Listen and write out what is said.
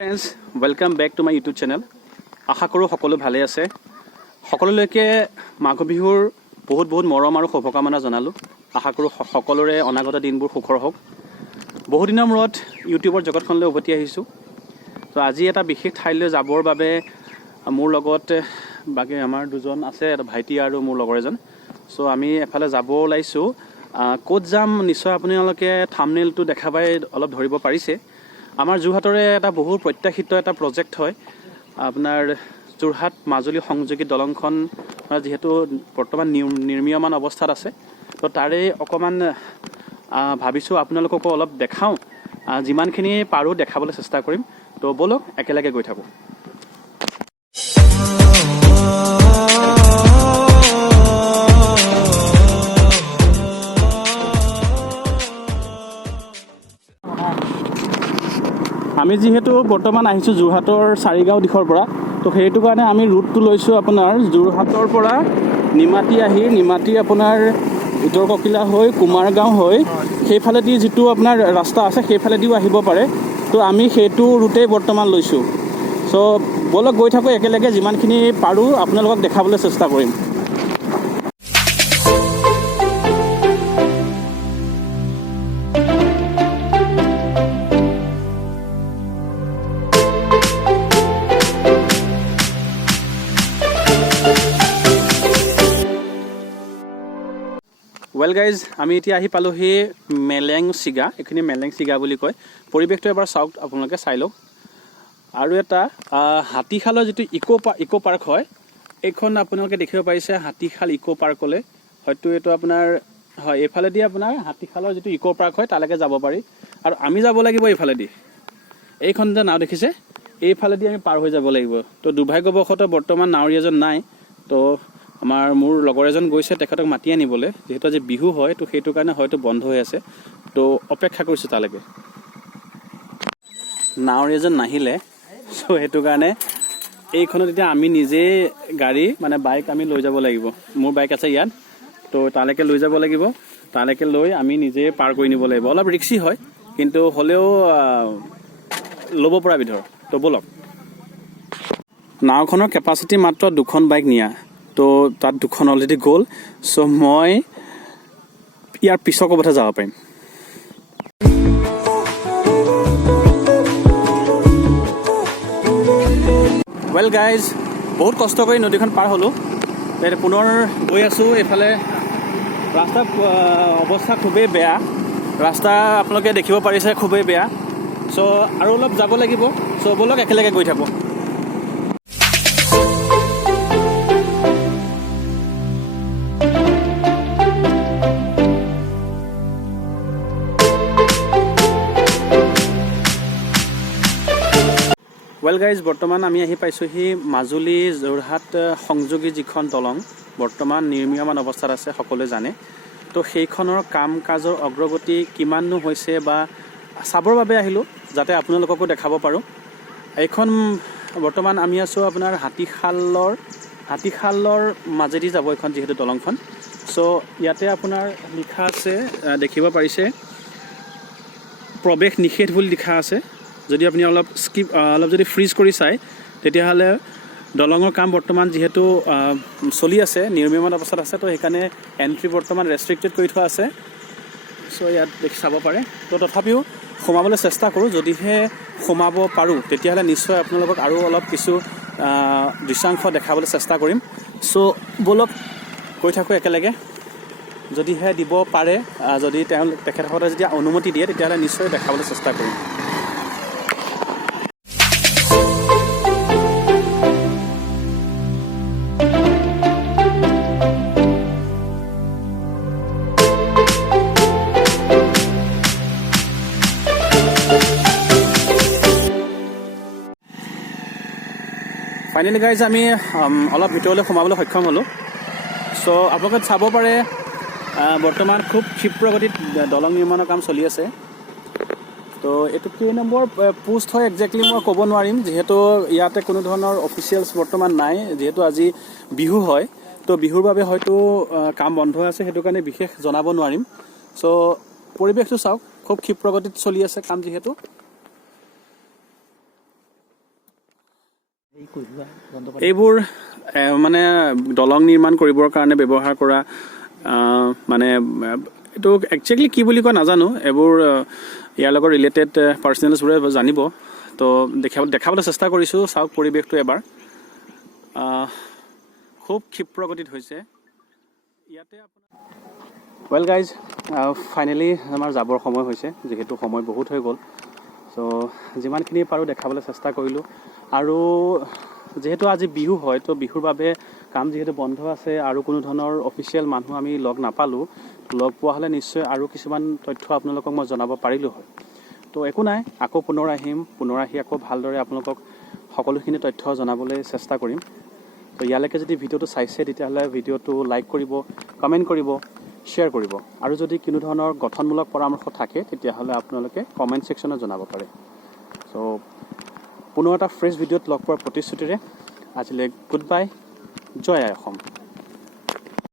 Friends welcome back to my YouTube channel. আশা কৰোঁ সকলো ভালে আছে। সকলোলৈকে মাঘ বিহুৰ বহুত মৰম আৰু শুভকামনা জনালোঁ। আশা কৰোঁ সকলোৰে অনাগত দিনবোৰ সুখৰ হওক। বহুদিনৰ মূৰত ইউটিউবৰ জগতখনলৈ উভতি আহিছোঁ। তো আজি এটা বিশেষ ঠাইলৈ যাবৰ বাবে মোৰ লগত বাকী আমাৰ দুজন আছে, এটা ভাইটি আৰু মোৰ লগৰ এজন। চ' আমি এফালে যাব ওলাইছোঁ। ক'ত যাম নিশ্চয় আপোনালোকে থাম্বনেইলটো দেখা পাই অলপ ধৰিব পাৰিছে। আমাৰ যোৰহাটৰে এটা বহু প্ৰত্যাশিত এটা প্ৰজেক্ট হয়। আপোনাৰ যোৰহাট মাজুলী সংযোগী দলংখন যিহেতু বৰ্তমান নিৰ্মীয়মান অৱস্থাত আছে, তো তাৰে অকণমান ভাবিছোঁ আপোনালোককো অলপ দেখাওঁ। যিমানখিনি পাৰোঁ দেখাবলৈ চেষ্টা কৰিম। তো ব'লক একেলগে গৈ থাকোঁ। আমি যিহেতু বৰ্তমান আহিছোঁ যোৰহাটৰ চাৰিগাঁও দিশৰ পৰা, তো সেইটো কাৰণে আমি ৰুটটো লৈছোঁ আপোনাৰ যোৰহাটৰ পৰা নিমাতী আপোনাৰ উত্তৰ ককিলা হৈ কুমাৰগাঁও হৈ সেইফালেদি যিটো আপোনাৰ ৰাস্তা আছে সেইফালেদিও আহিব পাৰে। তো আমি সেইটো ৰুটেই বৰ্তমান লৈছোঁ। চ' ব'লক গৈ থাকোঁ একেলগে, যিমানখিনি পাৰোঁ আপোনালোকক দেখাবলৈ চেষ্টা কৰিম। ৱেল গাইজ, আমি এতিয়া আহি পালোঁহি মেলেংচিগা। এইখিনি মেলেংচিগা বুলি কয়। পৰিৱেশটো এবাৰ চাওক, আপোনালোকে চাই লওক। আৰু এটা হাতীশালৰ যিটো ইক' পাৰ্ক হয়, এইখন আপোনালোকে দেখিব পাৰিছে হাতীশাল ইক' পাৰ্কলৈ। হয়তো এইটো আপোনাৰ হয়, এইফালেদি আপোনাৰ হাতীশালৰ যিটো ইক' পাৰ্ক হয় তালৈকে যাব পাৰি। আৰু আমি যাব লাগিব এইফালেদি, এইখন যে নাও দেখিছে এইফালেদি আমি পাৰ হৈ যাব লাগিব। তো দুৰ্ভাগ্যবশতঃ বৰ্তমান নাৱৰীয়াজন নাই। তো মোৰ লগৰ এজন গৈছে তেখেতক মাতি আনিবলৈ, যিহেতু আজি বিহু হয়। তো সেইটো কাৰণে হয়তো বন্ধ হৈ আছে। তো অপেক্ষা কৰিছোঁ তালৈকে। নাৱৰীয়াজন নাহিলে, চ' সেইটো কাৰণে এইখনত এতিয়া আমি নিজেই বাইক আমি লৈ যাব লাগিব। মোৰ বাইক আছে ইয়াত, তো তালৈকে লৈ যাব লাগিব। তালৈকে লৈ আমি নিজেই পাৰ কৰি নিব লাগিব। অলপ ৰিক্সি হয়, কিন্তু হ'লেও ল'ব পৰা বিধৰ। তো ব'লক। নাওখনৰ কেপাচিটি মাত্ৰ 2খন বাইক নিয়া। তো তাত 2খন অলৰেডি গ'ল। চ' মই ইয়াৰ পিছৰ ক'ৰবাতহে যাব পাৰিম। ৱেল গাইজ, বহুত কষ্ট কৰি নদীখন পাৰ হ'লোঁ। পুনৰ গৈ আছোঁ এইফালে। ৰাস্তাৰ অৱস্থা খুবেই বেয়া। ৰাস্তা আপোনালোকে দেখিব পাৰিছে খুবেই বেয়া। চ' আৰু অলপ যাব লাগিব। চ' ব'লক একেলগে গৈ থাকোঁ। ৱেল গাইজ, বৰ্তমান আমি আহি পাইছোঁহি মাজুলী যোৰহাট সংযোগী যিখন দলং বৰ্তমান নিৰ্মীয়মান অৱস্থাত আছে, সকলোৱে জানে। তো সেইখনৰ কাম কাজৰ অগ্ৰগতি কিমাননো হৈছে বা চাবৰ বাবে আহিলোঁ, যাতে আপোনালোককো দেখাব পাৰোঁ। এইখন বৰ্তমান আমি আছোঁ আপোনাৰ হাতীশালৰ মাজেদি যাব এইখন যিহেতু দলংখন। চ' ইয়াতে আপোনাৰ লিখা আছে, দেখিব পাৰিছে প্ৰৱেশ নিষেধ বুলি লিখা আছে। যদি আপুনি অলপ যদি ফ্ৰিজ কৰি চায়, তেতিয়াহ'লে দলঙৰ কাম বৰ্তমান যিহেতু চলি আছে, নিৰ্মীয়মান অৱস্থাত আছে, তো সেইকাৰণে এণ্ট্ৰি বৰ্তমান ৰেষ্ট্ৰিক্টেড কৰি থোৱা আছে। চ' ইয়াত চাব পাৰে। তো তথাপিও সোমাবলৈ চেষ্টা কৰোঁ। যদিহে সোমাব পাৰোঁ তেতিয়াহ'লে নিশ্চয় আপোনালোকক আৰু অলপ কিছু দৃশ্যাংশ দেখাবলৈ চেষ্টা কৰিম। চ' ব'লক গৈ থাকোঁ একেলগে। যদিহে দিব পাৰে, যদি তেখেতসকলে যেতিয়া অনুমতি দিয়ে, তেতিয়াহ'লে নিশ্চয় দেখাবলৈ চেষ্টা কৰিম। ফাইনেলি গাইজ, আমি অলপ ভিতৰলৈ সোমাবলৈ সক্ষম হ'লোঁ। চ' আপোনালোকে চাব পাৰে বৰ্তমান খুব ক্ষীপ্ৰ গতিত দলং নিৰ্মাণৰ কাম চলি আছে। তো এইটো কেই নম্বৰ পোষ্ট হয় একজেক্টলি মই ক'ব নোৱাৰিম, যিহেতু ইয়াতে কোনো ধৰণৰ অফিচিয়েলছ বৰ্তমান নাই। যিহেতু আজি বিহু হয়, তো বিহুৰ বাবে হয়তো কাম বন্ধ আছে, সেইটো কাৰণে বিশেষ জনাব নোৱাৰিম। চ' পৰিৱেশটো চাওক, খুব ক্ষীপ্ৰ গতিত চলি আছে কাম যিহেতু। এইবোৰ মানে দলং নিৰ্মাণ কৰিবৰ কাৰণে ব্যৱহাৰ কৰা মানে এইটো একজেক্টলি কি বুলি কয় নাজানো এইবোৰ ইয়াৰ লগত ৰিলেটেড পাৰ্চনেলছবোৰে জানিব তো দেখাবলৈ চেষ্টা কৰিছোঁ চাওক পৰিৱেশটো এবাৰ খুব ক্ষিপ্ৰ গতিত হৈছে ইয়াতে ৱেল গাইজ ফাইনেলি আমাৰ যাবৰ সময় হৈছে যিহেতু সময় বহুত হৈ গ'ল চ' যিমানখিনি পাৰোঁ দেখাবলৈ চেষ্টা কৰিলোঁ আৰু যিহেতু আজি বিহু হয় তো বিহুৰ বাবে কাম যিহেতু বন্ধ আছে আৰু কোনো ধৰণৰ অফিচিয়েল মানুহ আমি লগ নাপালোঁ লগ পোৱা হ'লে নিশ্চয় আৰু কিছুমান তথ্য আপোনালোকক মই জনাব পাৰিলোঁ হয় তো একো নাই আকৌ পুনৰ আহি আকৌ ভালদৰে আপোনালোকক সকলোখিনি তথ্য জনাবলৈ চেষ্টা কৰিম তো ইয়ালৈকে যদি ভিডিঅ'টো চাইছে তেতিয়াহ'লে ভিডিঅ'টো লাইক কৰিব কমেণ্ট কৰিব শ্বেয়াৰ কৰিব আৰু যদি কোনো ধৰণৰ গঠনমূলক পৰামৰ্শ থাকে তেতিয়াহ'লে আপোনালোকে কমেণ্ট ছেকশ্যনত জনাব পাৰে চ' পুনৰ এটা ফ্ৰেছ ভিডিঅ'ত লগ পোৱাৰ প্ৰতিশ্ৰুতিৰে আজিলৈ গুড বাই জয় আই অসম